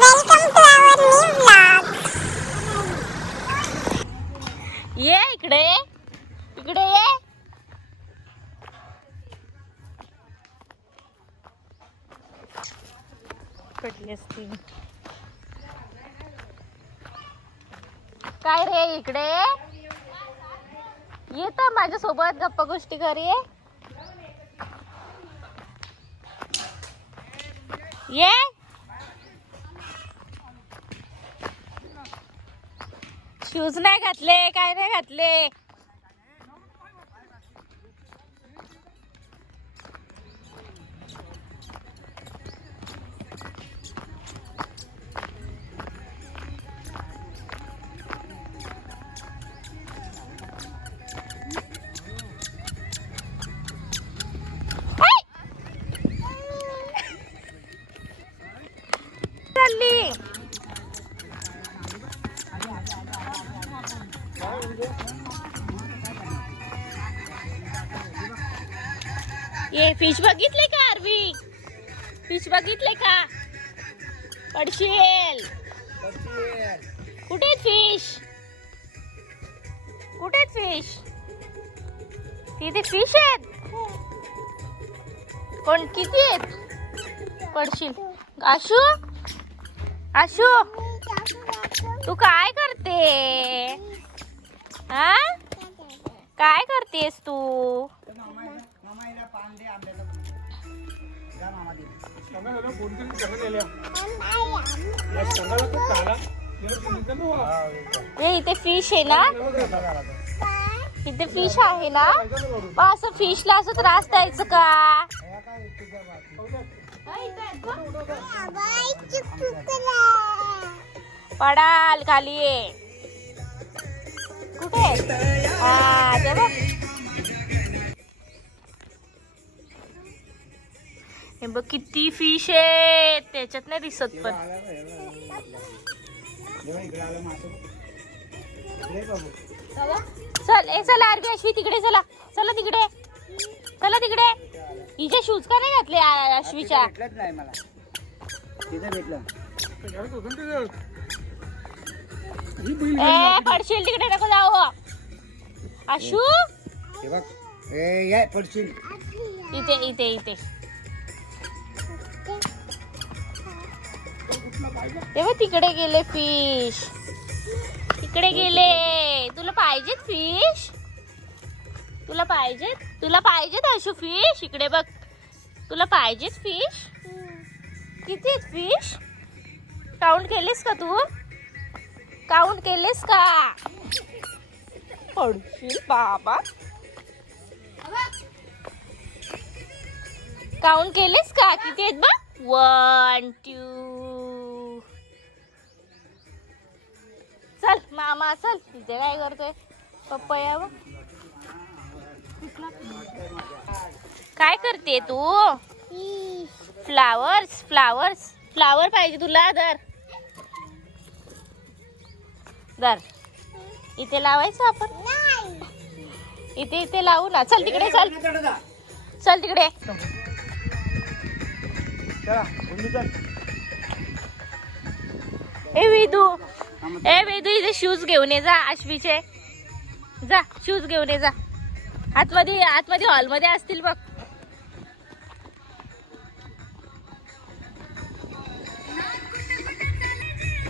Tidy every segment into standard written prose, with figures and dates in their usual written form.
Welcome to our new vlog. ये इकडे इकडे ये. पडली असती. काय रे इकडे येत माझ्या सोबत गप्पा गोष्टी कर. ये शूज नाही घातले, काय नाही घातले. ये फिश बघितले का आरवी? फिश बघितले का? पडशील. कुठे आहेत फिश? कुठे आहेत फिश? तिथे फिश आहेत. कोण किती आहेत? पडशील. आशू आशू तू काय करते? हा काय करतेस तू? इथे फिश आहे ना? इथे फिश आहे ना? असं फिशला असं त्रास द्यायचं का? पडाल खाली. कुठे? हा तेव्हा हे बघ किती फिश आहेत. त्याच्यात नाही दिसत पण. चल चला आरबी अश्वी तिकडे चला. चला तिकडे चला तिकडे. हिचे शूज का नाही घातले अश्वीच्या? पडशील तिकडे नको जाऊ. आशू पडशील. इथे इथे इथे. तेव्हा तिकडे गेले फिश. तिकडे गेले. तुला पाहिजेत फिश? तुला पाहिजेत? तुला पाहिजेत आशू फिश? इकडे बघ. तुला पाहिजेत फिश? किती आहेत फिश? काउंट केलीस का तू? काउंट केलीस का? पडशील बाबा. काउंट केलीस का? किती आहेत बघ. 1 2. चल मामा चल. इथे काय करतोय पप्पा? बघ काय करते तू? फ्लावर्स फ्लावर्स फ्लावर पाहिजे तुला. दर दर. इथे लावायचं आपण. इथे इथे लावू ना. चल तिकडे चल. चल तिकडे. ए वेदू इथे शूज घेऊन ये जा अश्वीचे. जा शूज घेऊन ये जा. आतमध्ये हॉलमध्ये असतील बघ.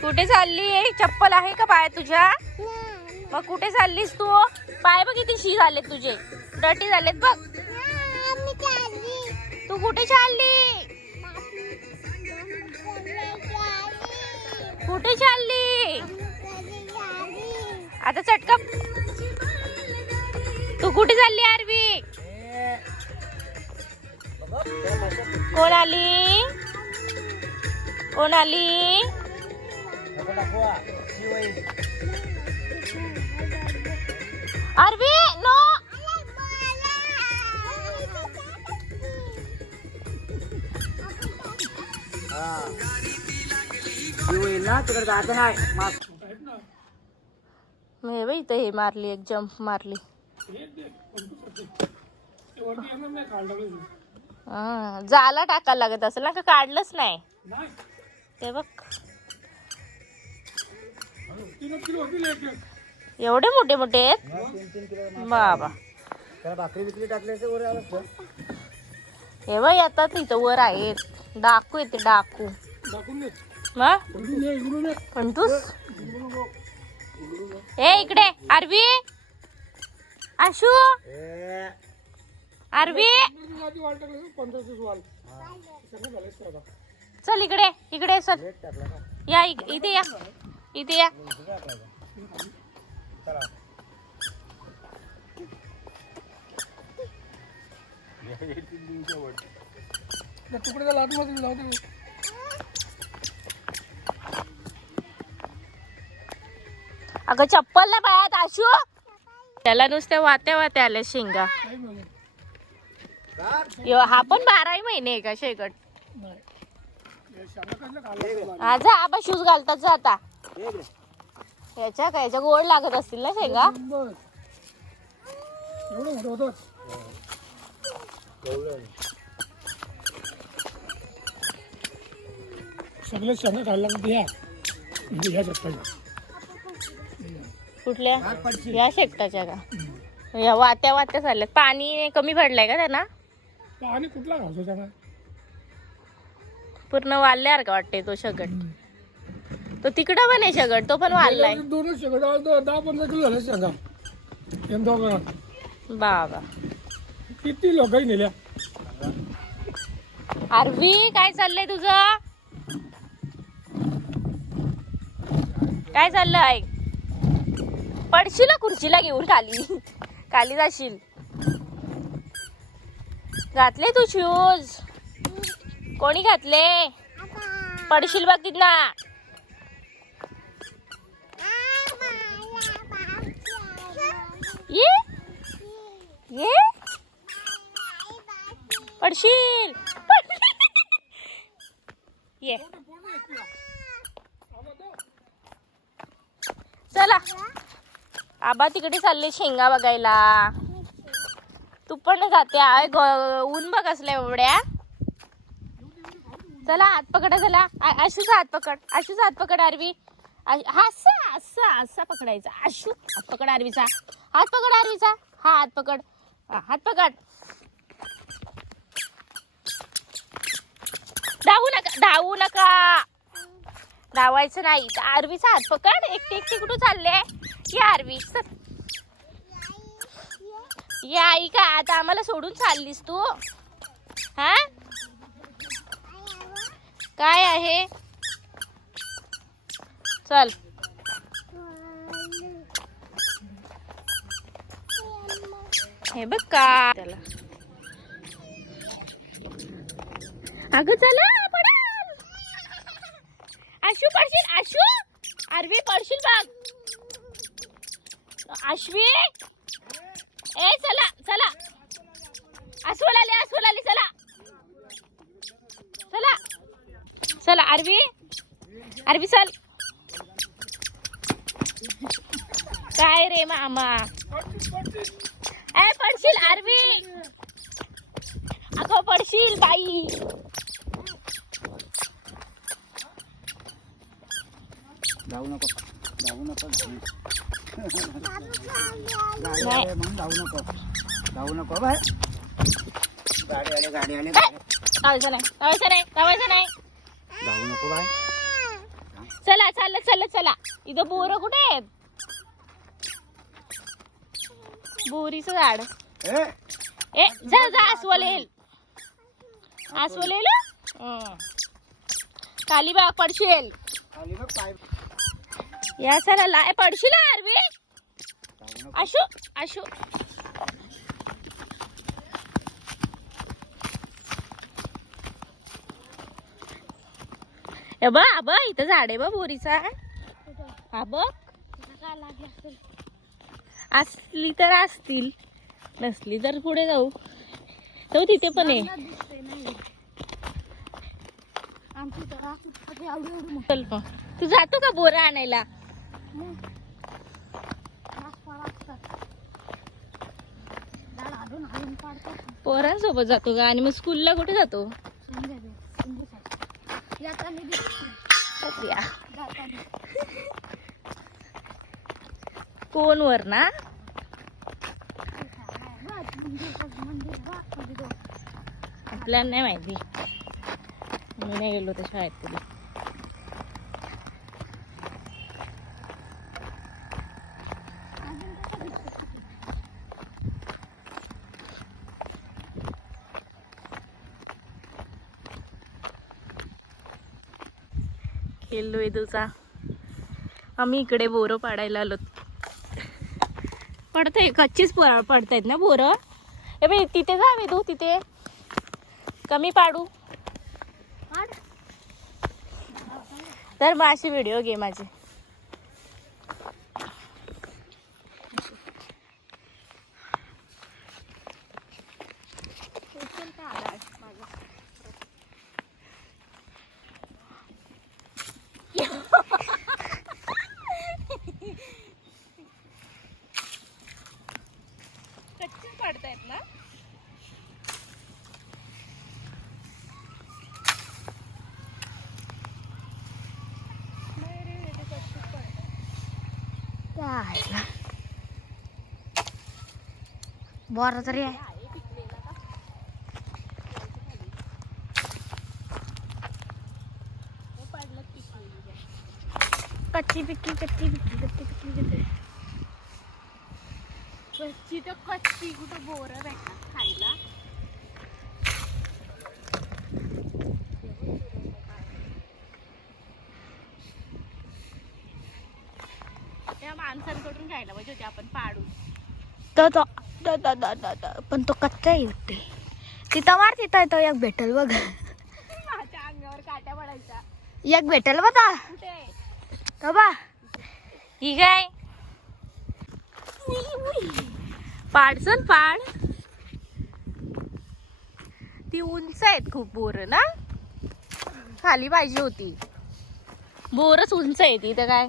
कुठे चालली? चप्पल आहे का पाय तुझ्या? मग कुठे चाललीस तू? पाय बघ किती शी झालेत तुझे. डर्टी झालेत बघ. तू कुठे चालली? कुठे चालली? आता चटका. तू कुठे चालली आरवी? कोण आली? कोण आली? RV no. मी बाई इथं हे मारली. एक जंप मारली. जाला टाकायला लागत असेल ना? का काढलंच नाही ते बघ. एवढे मोठे मोठे आहेत 3-3 किलो बाबा. त्याला भाकरी बिकरी टाकल्याचं वर आलं असतं. हे बघ येतात इथं वर आहेत. डाकू येते डाकू. पंटूस ए इकडे आरवी आशू ए, आरवी चल इकडे इकडे चल लेट टाकला ना. या इथे या इथे या. चला. अगं चप्पल ना पायात आशू. त्याला नुसत्या वात्या वात्या आल्या शेंगा. हा पण 12 महिने आहे का शेकट. आज आबा शूज घालतात जा आता. याच्या काय याच्या गोड लागत असतील ना शेंगा. सगळे शेंगा खायला द्या ह्या चप्पल कुठल्या या शेकटाच्या का या वात्या वात्या चालल्यात. पाणी कमी पडलंय का त्यांना. पाणी कुठला घालतो त्याला पूर्ण वाढल्यावर का वाटते तो शेगट. तो तिकडं पण आहे शेगट तो पण वाढलाय. 2 शेंगा 10-15 किलो झाले शेंगा एम दोघं. बाबा किती लोकांनी नेल्या. आरवी काय चाललंय तुझं. काय चाललंय. पडशील ना खुर्चीला घेऊन खाली खाली जाशील. घातले तू शूज कोणी घातले. पडशील बघ तिथना. ये ये पडशील ये. चला आबा तिकडे चालले शेंगा बघायला. तू पण जाते ऊन बघ असल्या एवढ्या. चला हात पकडा. चला आशूचा हात पकड. आशूचा हात पकड आरवी. हा असा असा असा पकडायचा. आशू हात पकड आरवीचा. हात पकड आरवीचा. हा हात पकड. हात पकड. धावू नका धावू नका. धावायचं नाही. आरवीचा हात पकड. एकटी एकटी कुठं चालले. या आरवी या आई का आता आम्हाला सोडून चाललीस तू. हा काय आहे. चल हे बघ का त्याला. अगं चला पडाल. आशू पडशील. आशू आरवी पडशील बघ. आश्वी ए चला चला. अस्वल आले चला चला चला. आरवी आरवी चल. काय रे मामा. ए पडशील आरवी. अगं पडशील बाई. धावू नको धावू नको. नाही. म्हणून धावू नको बाय. गाडी आले धावायचं नाही धावू नको बाय. चला चला चला चला. इथं बोर कुठे आहेत. बोरीचं झाड. ए जा जा. अस्वल येईल. अस्वल येईल. खाली बघ पडशील. खाली बघ पाय. या चला लाय पडशील आरवी. आशू आशू ए बघ आबा इथं झाड आहे बघ बोरीचा. हा बघ असली तर असतील नसली तर पुढे जाऊ. तो तिथे पण आहे. चल मग तू जातो का बोरा आणायला. पोरांसोबत जातो का. आणि मग स्कूलला कुठे जातो. कोण वर ना? आपल्याला नाही माहिती, मी नाही गेलो त्या शाळेत कधी. खेळलो वेदूचा. आम्ही इकडे बोरं पाडायला आलो. पडतंय, कच्चीच पडतायत ना बोरं. ए बाई तिथे जा वेदू, तिथे कमी पाडू तर मग अशी व्हिडिओ घे माझे. कच्चीच पडतायत ना. बोर तरी आहे. कच्ची पिक्की कच्ची पिक्की कच्ची पिक्की कच्ची तर कच्ची. कुठं बोरं भेटतात खायला. त्या माणसांकडून घ्यायला पाहिजे होते आपण पाडून. पण तो कच्चा आहे. तिथं मार, तिथं तो एक भेटल बघ. माझ्या अंगावर काट्या पडायचा. एक भेटल बघा बा. ही काय पाडचल पाड. ती उंच आहेत खूप बोर ना. खाली पाहिजे होती. बोरच उंच आहे ती तर काय.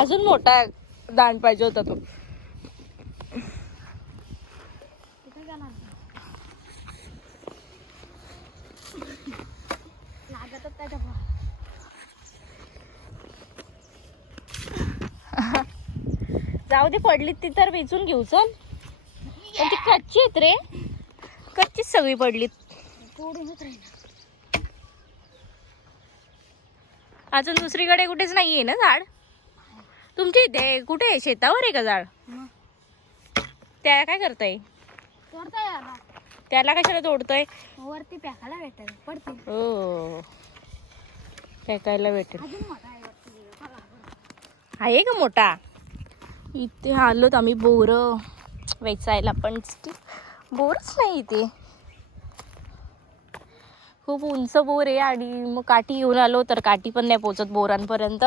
अजून मोठा दांड पाहिजे होता तो. जाऊ दे, पडली ती तर वेचून घेऊ चल. पण ती कच्ची आहेत रे, कच्चीच सगळी पडलीत. अजून दुसरीकडे कुठेच नाहीये ना झाड. तुमच्या इथे कुठे आहे? शेतावर आहे का झाड? त्याला काय करताय? त्याला कशाला तोडतोय? वरती पॅकाला भेटेल पडते. हो, फेकायला भेटेल. आहे का मोठा? इथे आलोत आम्ही बोर वेचायला, पण बोरच नाही इथे. खूप उंच बोर आहे आणि मग काठी घेऊन आलो तर काठी पण नाही पोचत बोरांपर्यंत.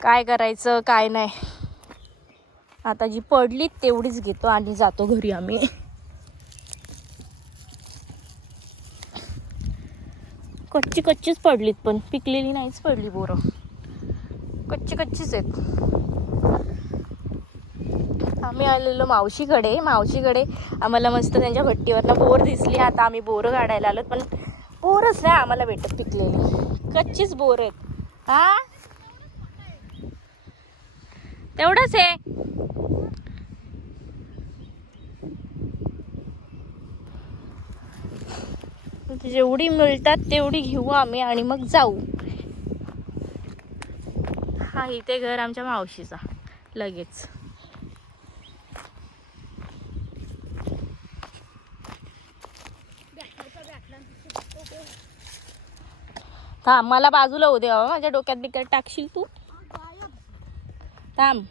काय करायचं काय नाही. आता जी पडली तेवढीच घेतो आणि जातो घरी आम्ही. कच्ची कच्चीच पडलीत, पण पिकलेली नाहीच पडली बोरं. कच्ची कच्चीच आहेत. आम्ही आलेलो मावशीकडे. आम्हाला मस्त त्यांच्या भट्टीवरनं बोर दिसली. आता आम्ही बोरं काढायला आलो, पण बोरच नाही आम्हाला भेटत पिकलेली. कच्चीच बोर आहेत. हा तेवढंच आहे. जेवढी मिळतात तेवढी घेऊ आम्ही आणि मग जाऊ. हा इथे घर आमच्या मावशीचा लगेच. थांब, मला बाजूला होऊ दे बाबा. माझ्या डोक्यात बिकट टाकशील तू. थांब.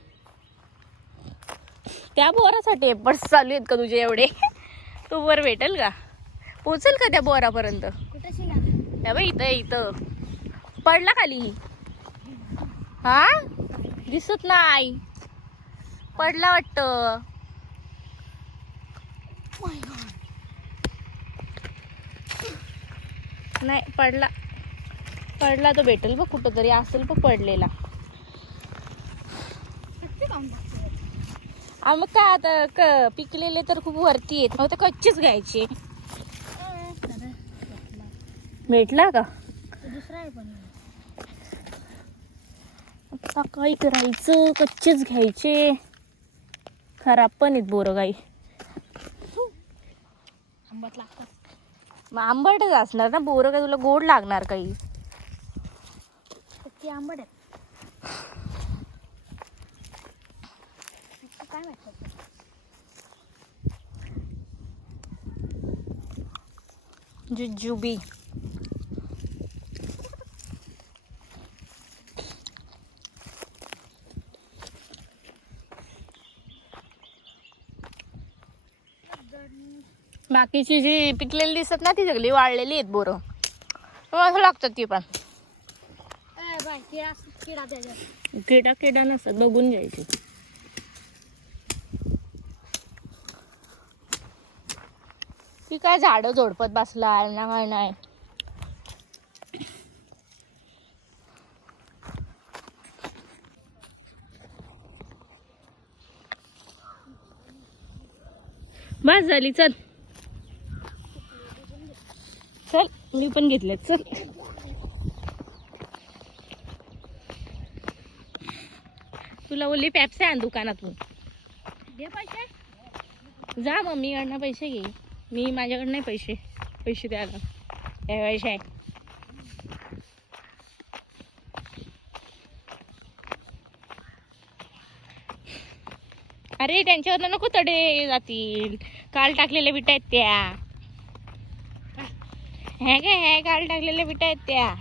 त्या बोरासाठी एफर्ट्स चालू आहेत का तुझे एवढे? तो बोर भेटेल का? पोचल का त्या बोरापर्यंत? बाई इथं इथं पडला खाली. हा दिसत नाही. पडला वाटतं. नाही पडला. पडला तो भेटेल बघ. कुठं तरी असेल बघ पडलेला. मग काय आता पिकलेले तर खूप वरती आहेत. मग ते कच्चीच घ्यायचे. भेटला का? दुसरा आहे पण आता काय करायचं, कच्चेच घ्यायचे. खराब पण आहेत बोरं काही. आंबट लागतात. मग आंबटच असणार ना बोरं, काय तुला गोड लागणार काही. ते आंबट आहेत. काय वाटतं जुजुबी. बाकीची जी पिकलेली दिसत ना ती सगळी वाळलेली आहेत बोरं. असं लागतात ती पण. बाय ते असं किडा त्याच्यात. किडा नसतात, बघून घ्यायची. ती काय झाडं झोडपत बसलाय ना काय नाही. बस झाली, चल चल, मी पण घेतले, चल. तुला बोलली पॅप्सी आण दुकानातून. दे पैसे. जा मम्मीकडनं पैसे घे. मी माझ्याकडे नाही पैसे द्यायला. पैसे आहे. अरे त्यांच्यावरनं नको तडे जातील. काल टाकलेल्या बिटा आहेत त्या. हे काय हे काल टाकलेल्या बिटा आहेत त्या.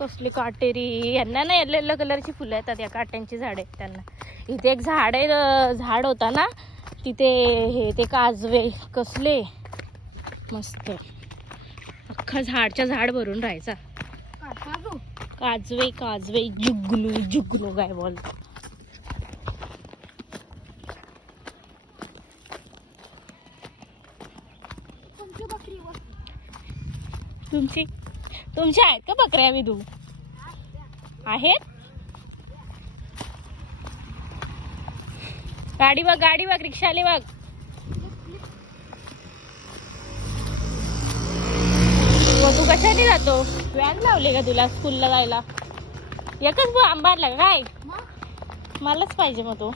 कसली काटेरी. यांना ना येलो येलो कलरची फुलं येतात, या काट्यांची झाड आहेत त्यांना. इथे एक झाड होता ना तिथे, हे ते काजवे कसले मस्त. अख्खा झाड भरून राहायचा. काजवे जुगनू काय बोल. तुमच्या आहेत का बकऱ्या विधू? आहेत. गाडी बघ रिक्षाले बघ. तू कशाने जातो? व्हॅन लावले का तुला स्कूलला जायला? एकच आंबारला काय? मलाच पाहिजे मग तो.